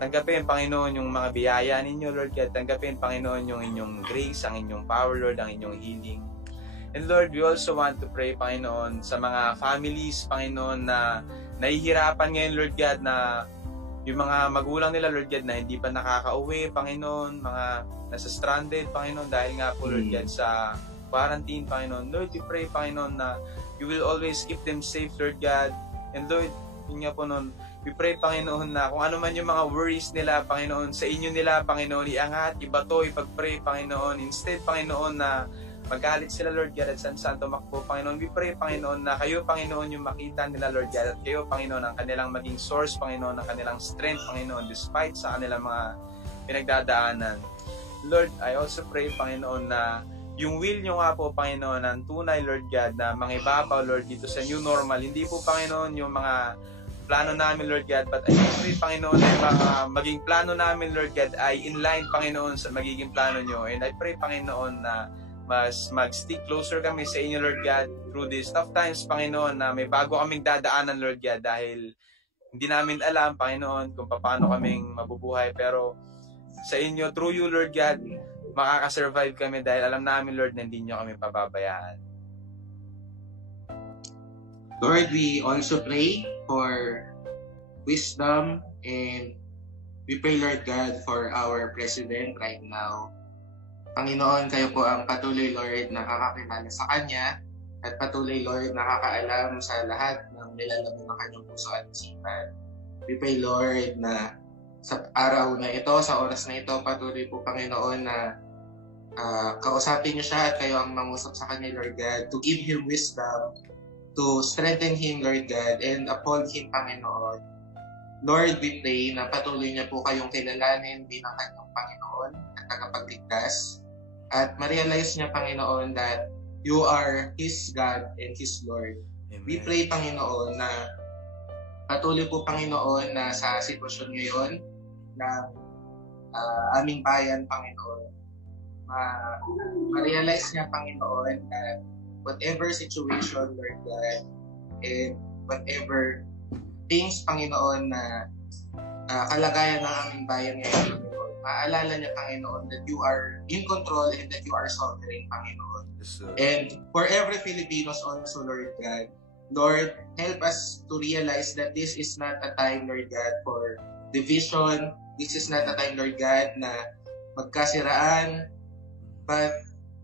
tanggapin, Panginoon, yung mga biyaya ninyo, Lord God. Tanggapin, Panginoon, yung inyong grace, ang inyong power, Lord, ang inyong healing. And Lord, we also want to pray, Panginoon, sa mga families, Panginoon, na nahihirapan ngayon, Lord God, na yung mga magulang nila, Lord God, na hindi pa nakakauwi, Panginoon, mga nasa stranded, Panginoon, dahil nga po, Lord God, sa quarantine, Panginoon. Lord, we pray, Panginoon, na you will always keep them safe, Lord God. And Lord, yun nga po nun, we pray, Panginoon, na kung ano man yung mga worries nila, Panginoon, sa inyo nila, Panginoon, iangat, ibato, ipag-pray, Panginoon. Instead, Panginoon, na magalit sila, Lord God, at saan tumakbo, Panginoon. We pray, Panginoon, na kayo, Panginoon, yung makita nila, Lord God, at kayo, Panginoon, ang kanilang maging source, Panginoon, ang kanilang strength, Panginoon, despite sa kanilang mga pinagdadaanan. Lord, I also pray, Panginoon, na yung will nyo nga po, Panginoon, ang tunay, Lord God, na mangibabaw, Lord, dito sa new normal. Hindi po, Panginoon, yung mga plano namin, Lord God, but I pray, Panginoon, na maging plano namin, Lord God, ay in line, Panginoon, sa magiging plano nyo. And I pray, Panginoon, na mas mag-stick closer kami sa inyo, Lord God, through these tough times, Panginoon, na may bago kaming dadaanan, Lord God, dahil hindi namin alam, Panginoon, kung paano kaming mabubuhay, pero sa inyo, through you, Lord God, makakasurvive kami dahil alam namin, Lord, na hindi nyo kami pababayaan. Lord, we also pray for wisdom, and we pray, Lord God, for our president right now. Panginoon, kayo po ang patuloy, Lord, nakakakilala sa Kanya, at patuloy, Lord, nakakaalam sa lahat ng nilalabong ng Kanyang puso at isipan. We pray, Lord, na sa araw na ito, sa oras na ito, patuloy po, Panginoon, na kausapin niyo siya at kayo ang mangusap sa Kanya, Lord God, to give Him wisdom, to strengthen Him, Lord God, and uphold Him, Panginoon. Lord, we pray na patuloy niya po kayong kilalanin bilang Kanyang Panginoon at tagapagligtas. At ma-realize niya, Panginoon, that you are His God and His Lord. Amen. We pray, Panginoon, na patuloy po, Panginoon, na sa sitwasyon ngayon ng aming bayan, Panginoon, ma-realize niya, Panginoon, that whatever situation, Lord God, and whatever things, Panginoon, na kalagayan ng aming bayan ngayon, Panginoon, maaalala niya, Panginoon, that you are in control and that you are sovereign, Panginoon. And for every Filipinos also, Lord God, Lord, help us to realize that this is not a time, Lord God, for division. This is not a time, Lord God, na magkasiraan. But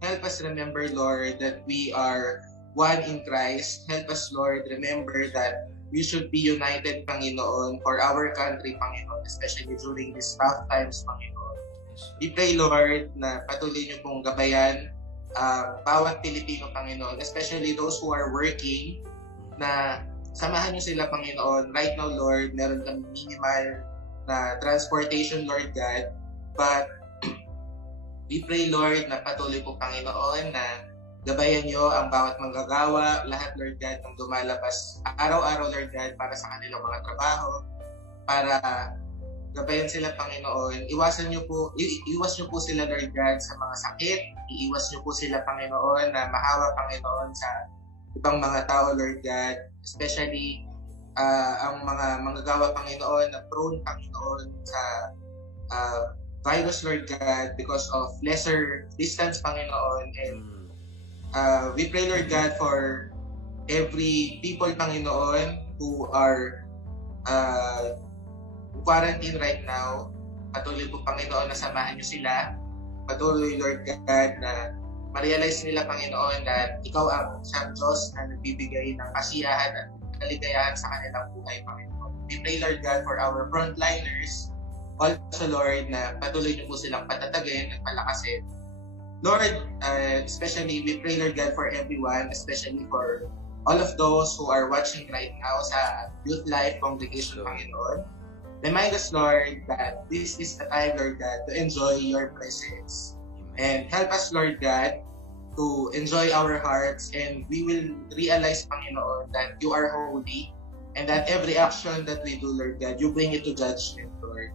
help us remember, Lord, that we are one in Christ. Help us, Lord, remember that we should be united, Panginoon, for our country, Panginoon, especially during these tough times, Panginoon. We pray, Lord, na patuloy niyo pong gabayan bawat Pilipino, Panginoon, especially those who are working, na samahan niyo sila, Panginoon. Right now, Lord, meron kami minimal na transportation, Lord God, but we pray, Lord, na patuloy po, Panginoon, na gabayan niyo ang bawat manggagawa, lahat, Lord God, ng lumalabas araw-araw, Lord God, para sa kanilang mga trabaho, para gabayan sila, Panginoon. Iwas niyo po sila, Lord God, sa mga sakit. Iiwas niyo po sila, Panginoon, na mahawa, Panginoon, sa ibang mga tao, Lord God, especially ang mga manggagawa, Panginoon, na prone, Panginoon, sa virus, Lord God, because of lesser distance, Panginoon, and we pray, Lord God, for every people, Panginoon, who are quarantine right now. Patuloy po, Panginoon, na samahan niyo sila. Patuloy, Lord God, na ma-realize nila, Panginoon, na Ikaw ang siyang Diyos na nagbibigay ng kasiyahan at kaligayahan sa kanilang buhay, Panginoon. We pray, Lord God, for our frontliners. Also, Lord, na patuloy niyo po silang patatagin at palakasin. Lord, especially we pray, Lord God, for everyone, especially for all of those who are watching right now sa Youth Life Congregation, Panginoon. Remind us, Lord, that this is the time, Lord God, to enjoy your presence. And help us, Lord God, to enjoy our hearts, and we will realize, Panginoon, that you are holy, and that every action that we do, Lord God, you bring it to judgment, Lord.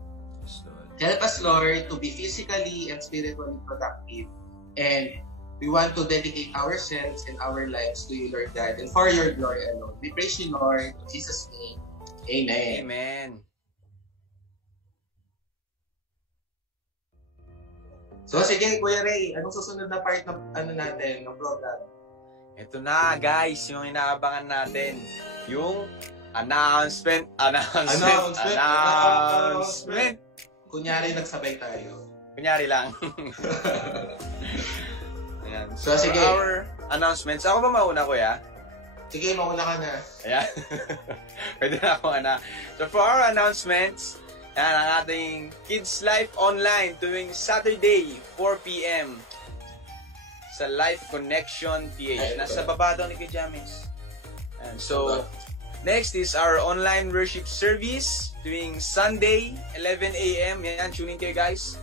Help us, Lord, to be physically and spiritually productive. And we want to dedicate ourselves and our lives to you, Lord God, and for your glory alone. We praise you, Lord, in Jesus' name. Amen. Amen. So sige, Kuya Ray, anong susunod na part ng program? Ito na, guys, yung inaabangan natin. Yung announcement. Kunyari, nagsabay tayo. Kunyari lang. Ayan. So, sige. Our announcements. Ako ba mauna, Kuya? Sige, mauna ka na. Ayan. Pwede na ako, Ana. So, for our announcements, yan ang ating Kids Life Online tuwing Saturday, 4 p.m. sa Life Connection PH. Nasa baba daw ni Kuya James. And so, next is our online worship service tuwing Sunday, 11 a.m. Yan, tune in kayo, guys.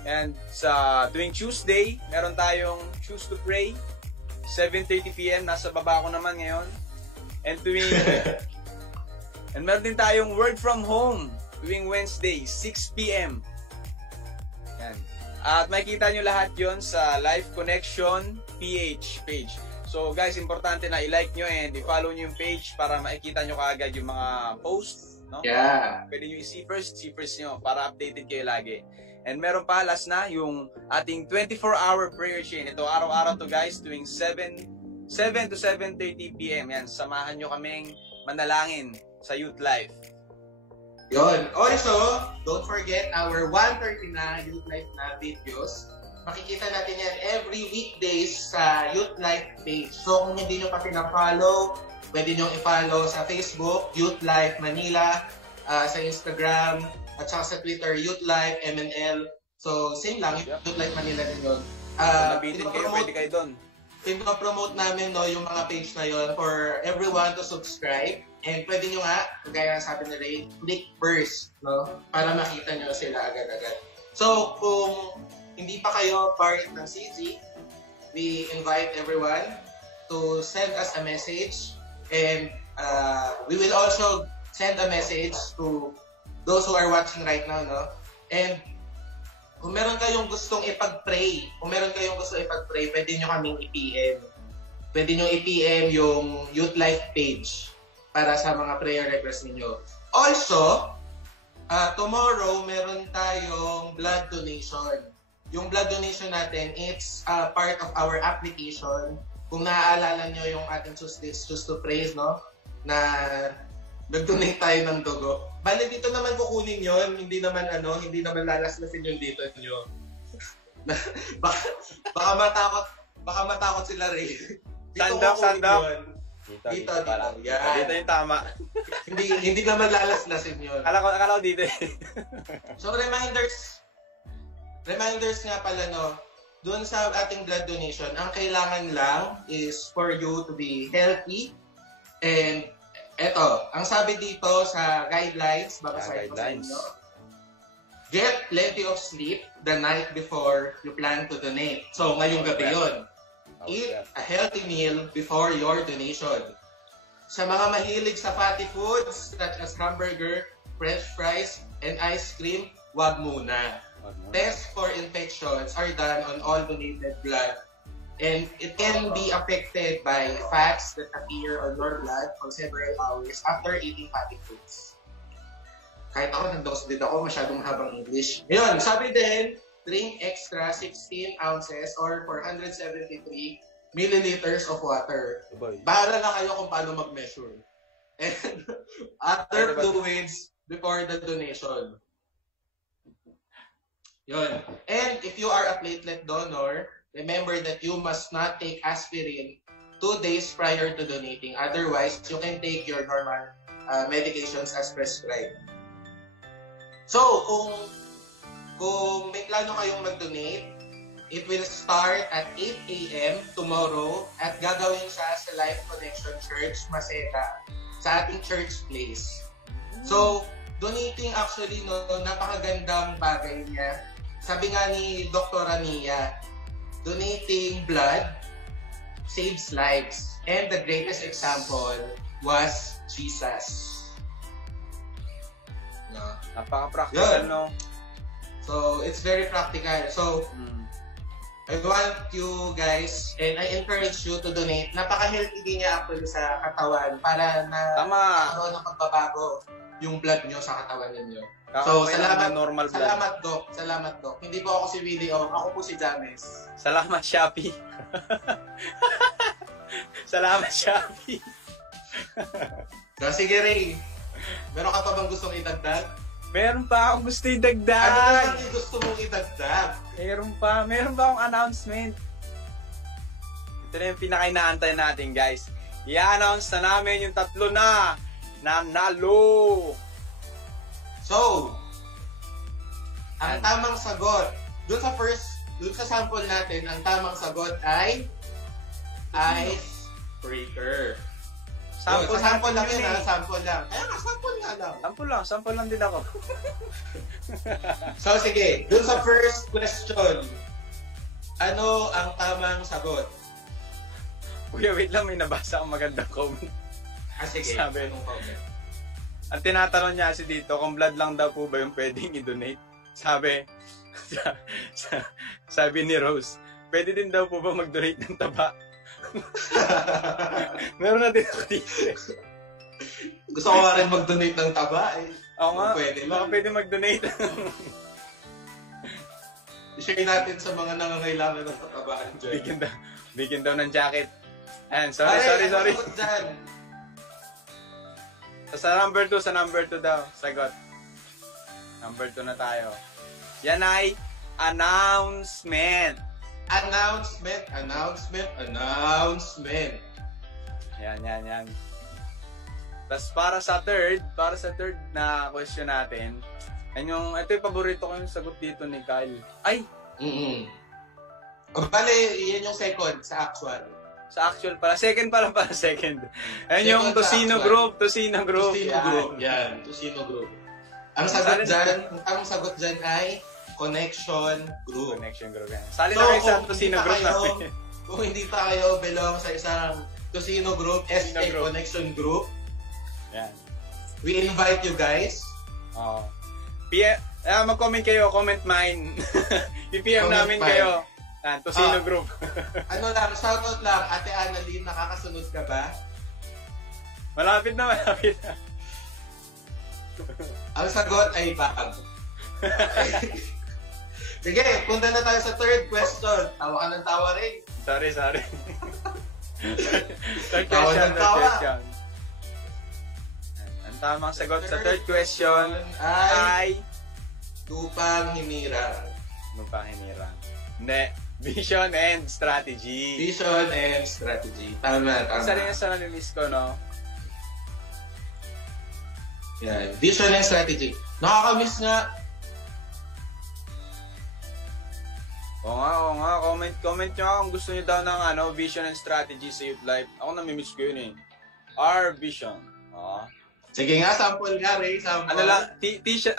And sa tuwing Tuesday, meron tayong Choose to Pray, 7:30 p.m. Nasa baba ko naman ngayon. And and meron din tayong Word from Home tuwing Wednesday, 6 p.m. Yan. At makikita nyo lahat yon sa Life Connection PH page. So guys, importante na i-like nyo and i-follow nyo yung page para makikita nyo kaagad yung mga post. No? Yeah. Pwede nyo i-see first nyo para updated kayo lagi. And meron pa, last na, yung ating 24-hour prayer chain. Ito, araw-araw to, guys, tuwing 7 to 7:30 p.m. Yan, samahan nyo kaming manalangin sa Youth Life. Yon. Also, don't forget our 1:30 na Youth Life na videos. Makikita natin yan every weekdays sa Youth Life page. So, kung hindi nyo pa pina-follow, pwede nyo i-follow sa Facebook, Youth Life Manila, sa Instagram, at saka sa Twitter, Youth Life MNL. So, same lang, Youth Life Manila din yun. Nabitin kayo, pwede kayo doon. Pinapromote namin yung mga page na yun for everyone to subscribe. And pwede nyo nga, kagaya ng sabi ni Ray, click first, para makita nyo sila agad-agad. So, kung hindi pa kayo part ng CG, we invite everyone to send us a message. And we will also send a message to those who are watching right now, And kung meron kayong gustong ipag-pray, pwede nyo kaming i-PM. Pwede nyo i-PM yung Youth Life page para sa mga prayer requests ninyo. Also, tomorrow, meron tayong blood donation. Yung blood donation natin, it's part of our application. Kung naaalala nyo yung ating Tuesdays Choose to Praise, no? Na nag-donate tayo ng dugo. Bale, dito naman kukunin yon, hindi naman lalaslasin yung dito nyo. baka matakot sila rin. Sandok. Dito. Yan. Dito yung tama. hindi naman lalaslasin yun. Akala ko dito. So reminders nga pala, no, doon sa ating blood donation, ang kailangan lang is for you to be healthy. And eto, ang sabi dito sa guidelines, babasahin ko sa inyo. Get plenty of sleep the night before you plan to donate. So, ngayong gabi yun. Eat a healthy meal before your donation. Sa mga mahilig sa fatty foods such as hamburger, french fries, and ice cream, wag muna. Tests for infections are done on all donated blood, and it can be affected by fats that appear on your blood for several hours after eating fatty foods. Kahit ako, nag-dose din ako, masyadong habang English. Ngayon, sabi din, drink extra 16 ounces or 473 milliliters of water. Bahala na kayo kung paano mag-measure. And other fluids before the donation. Yun. And if you are a platelet donor, remember that you must not take aspirin 2 days prior to donating. Otherwise, you can take your normal medications as prescribed. So, kung may plano kayong mag-donate, it will start at 8 a.m. tomorrow at gagawin siya sa Life Connection Church, Maseta, sa ating church place. So, donating actually, no, napakagandang bagay niya. Sabi nga ni Dr. Ania, donating blood saves lives. And the greatest example was Jesus. No? Napaka-practical, no? So, it's very practical. So, I want you guys, and I encourage you to donate. Napaka-healthy din niya actually sa katawan para na magkaroon ng pagbabago yung blood nyo sa katawan ninyo. So, salamat Doc. Hindi po ako si Willie O, ako po si James. Salamat, Shopee. Salamat, Shopee. So, sige Ray, meron ka pa bang gustong idagdag? Meron pa akong gusto idagdag. Ano naman yung gusto mong idagdag? Meron pa akong announcement. Ito na yung pinaka-inaantay natin, guys. I-announce na namin yung 3 na nanalo. So, ang tamang sagot, dun sa sample natin, ang tamang sagot ay icebreaker. Sample lang yun, sample lang. Kaya nga, sample nga lang. Sample lang din ako. So, sige, dun sa first question, ano ang tamang sagot? Kuya, wait lang, may nabasa akong magandang comment. Sige, sabi, anong comment? Ang tinatanong niya kasi dito, kung blood lang daw po ba yung pwedeng i-donate? Sabi ni Rose, pwede din daw po ba mag-donate ng taba? Meron na din ako dito. Gusto ko rin mag-donate ng taba eh. Oo nga, baka pwede mag-donate. I-share natin sa mga nangangailangan ng katabaan dyan. Bigyan daw ng jacket. Ayan, sorry. Sa number 2 daw, sagot. Number 2 na tayo. Yan ay announcement. Announcement. Yan. Tapos para sa third na question natin, ito yung paborito ko yung sagot dito ni Kyle. Ay! Bale, yan yung second sa actual. Sa actual pala. Second. Ayan yung Tocino Group. Yan, Tocino Group. Ang sagot dyan ay Connection Group. Yan. Sali na kayo sa Tocino Group namin. Kung hindi pa kayo belong sa isang Tocino Group, SA Connection Group, yan. We invite you guys. Mag-comment kayo, comment mine. I-PM namin kayo. Tocino Group. Shoutout lang, Ate Annalyn, nakakasunod ka ba? Malapit na. Ang sagot ay bag. Sige, punta na tayo sa third question. Tawa ka ng tawa rin. Sorry. Third Tawa question, ng tawa. Ang tamang sagot sa third question ay Lupang hinirang. Lupang hinirang. Hindi. Vision and strategy. Vision and strategy. Tama. Isa rin yung sa nami-miss ko, no? Yan. Vision and strategy. Nakakamiss nga. Oo nga. Comment nyo kung gusto nyo daw ng vision and strategy sa Youth Life. Ako nami-miss ko yun eh. Our vision. Sige nga, sample nga, Ray. Sample. Ano lang, teaser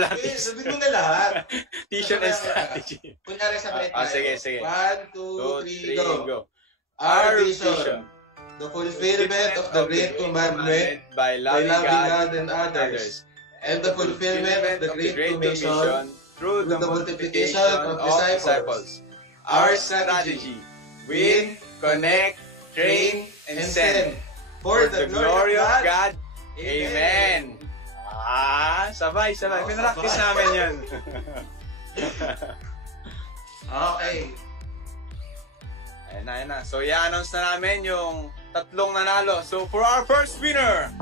lang. Sabi mo na lahat. Vision and strategy. Kunyari sabay tayo. Sige. 1, 2, 3, go. Our vision. The fulfillment of the great commandment by loving God and others. And the fulfillment of the great commission through the multiplication of disciples. Our strategy. Win, connect, train, and send. For the glory of God. Amen. Sabay. Pinractice namin yan. Okay. Ayan na. So, i-announce na namin yung tatlong nanalo. So, for our first winner,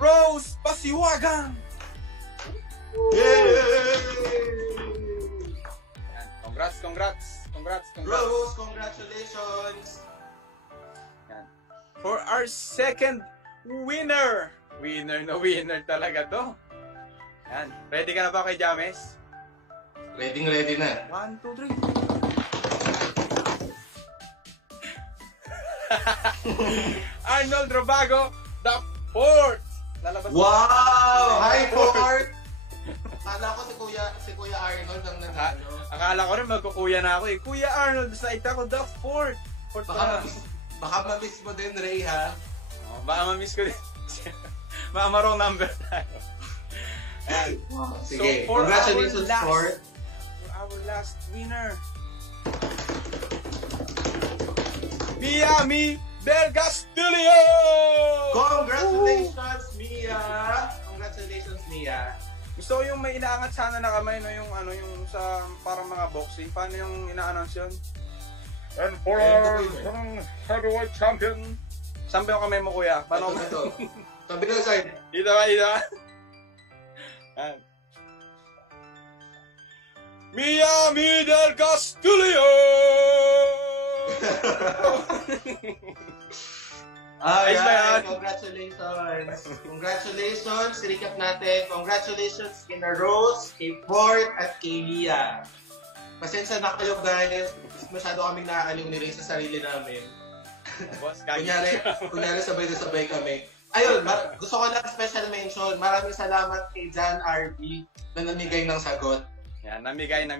Rose Pasiwagan! Yay! Congrats. Rose, congratulations! Yan. For our second winner na talaga to. Yan. Ready ka na ba kay James? Ready na. 1, 2, 3. Arnold Robago, the fourth. Lalabas Wow! Hi, Fort! Akala ko si Kuya Arnold ang nanalo. Akala ko rin magkukuya na ako eh. Kuya Arnold, sa ita ko, the fourth. Baka ma-miss mo din, Ray, ha? Baka ma-miss ko din. Baka marong number tayo. Ayan. Sige, So, for congratulations, Fort. For our last winner, Miami Del Castillo! Congratulations, Mia! Gusto ko yung may inaangat sana na kamay, no? Yung sa parang mga boxing. Paano yung ina-announce yun? And for our heavyweight champion. Saan ba yung kamay mo, kuya? Paano Ito. Sabi na side. Dito ba? Miami Del Castillo! Ayos ba yan? Congratulations. Recap natin. Congratulations kina Rose, kay Fort, at kay Lia. Pasensya na kayo, guys. Masyado kaming naaaliw ni Ray sa sarili namin. kunyari sabay kami. Ayun, gusto ko lang special mention. Maraming salamat kay John RB na namigay ng sagot. Yan, namigay.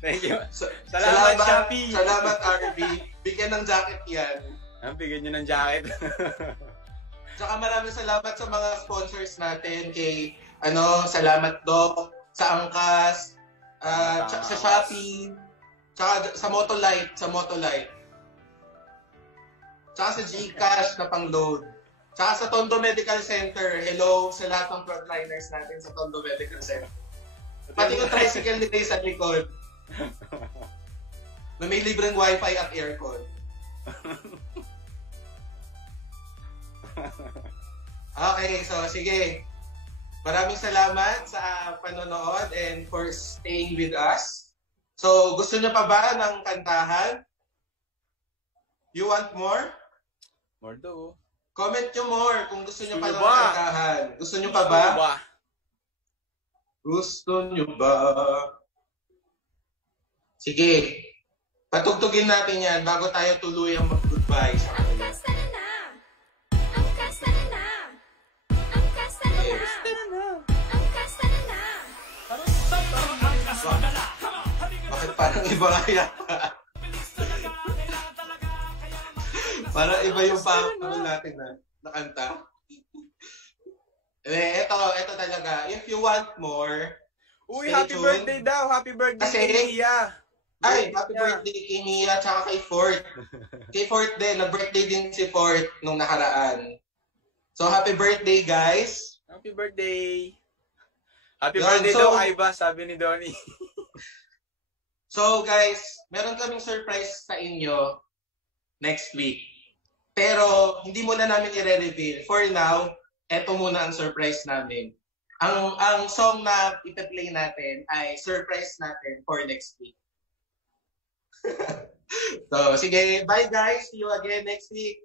Thank you. Salamat, Shopee. Salamat, RB. Bigyan ng jacket yan. Bigyan nyo ng jacket. Tsaka maraming salamat sa mga sponsors natin kay, salamat Doc, sa Angkas, sa Shopee, tsaka sa Motolite, tsaka sa Gcash na pang-load, tsaka sa Tondo Medical Center. Hello sa lahat ng frontliners natin sa Tondo Medical Center. Pati yung tricycle ni Ray sa likod. Na may libreng wifi at aircon. Okay, so sige. Maraming salamat sa panonood and for staying with us. So, gusto nyo pa ba ng kantahan? You want more? More do. Comment nyo more kung gusto nyo pa ng ba? kantahan. Gusto nyo pa ba? Gusto nyo ba? Sige. Patugtugin natin yan bago tayo tuluyang mag-goodbye sa kanila. Bakit parang iba nga yata? Parang iba yung pangako natin na kanta. Ito talaga. If you want more, Uy, stay happy tuned. birthday daw. Happy birthday Kasi, kay Mia. Ay, happy birthday kay Mia tsaka kay Fort. Kay Fort din, na-birthday din si Fort nung nakaraan. So, happy birthday, guys. Happy birthday! Happy Yan, birthday so- daw, Aiba, sabi ni Donnie. So, guys, meron kaming surprise sa inyo next week. Pero, hindi muna namin i-reveal. For now, eto muna ang surprise namin. Ang song na ipa-play natin ay surprise natin for next week. So, sige, bye guys. See you again next week.